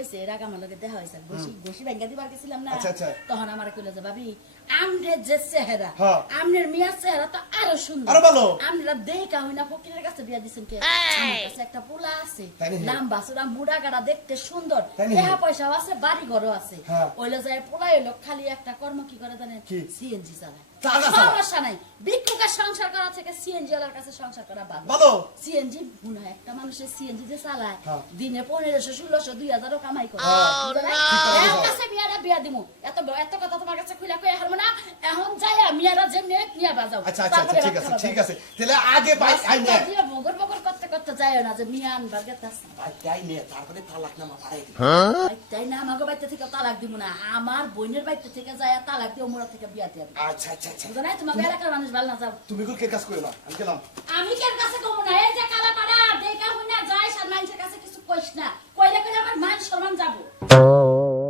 কইছে রাগ আমার লগে দেখা হইছে বসি ভাঙ্গা দিবার গেছিলাম না আচ্ছা, আচ্ছা। তখন আমার কইলো যে ভাবি আমনের যে চেহারা হ্যাঁ। আমনের মিয়ার চেহারা তো আরো সুন্দর আরো ভালো। আমরা দেখা হইনা ফকিরের কাছে বিয়া দিছেন কে আমার কাছে একটা পোলা আছে তাই নাকি? লম্বা চূড়া মুড়া গাড়া দেখতে সুন্দর তাই নাকি? টাকা পয়সাও আছে বাড়ি ঘরও আছে হ্যাঁ। ওইলো যায় পোলা এলো খালি একটা কর্ম কি করে জানেন কি? সিএনজি চালায় চালা চালা। সমস্যা নাই ভিক্ষুকের সংসার করা থেকে সিএনজি ওয়ালার কাছে সংসার করা ভালো ভালো। সিএনজি মনে হয় একটা মানুষের সিএনজি যে চালায় হ্যাঁ। দিনে 1500 1600 2000 কামাই করে বুঝলে? ঠিক এর কথা। কাছে মিয়ারা বিয়া দিমু এত কথা তোমার কাছে খুলে কই হারমু না এখন যাইয়া মিয়ারা যে নিয়ে বাজাও আচ্ছা আচ্ছা আচ্ছা, ঠিক আছে ঠিক আছে তাহলে আগে ভাই আই নে মগর মগর করতে করতে যাইও না যে মিয়া আনবার গেতাছি ভাই তাই নে তারপরে তালাক নামা পাঠাই দিবি তাই না আমাকে বাইতে থেকে তালাক দিব না আমার বোনের বাইতে থেকে যাইয়া তালাক দিয়ে মোরা থেকে বিয়া দিয়ে আচ্ছা আচ্ছা আচ্ছা বুঝো না তোমাকে এলাকার মানুষ ভালো না যাও তুমি কি কাজ করো না আমি গেলাম আমি কেন কাছে কমু না এই যে কালা পাড়া দেখা হই না যাই সার মানুষের কাছে কিছু কইস না কইলে কইলে আমার মান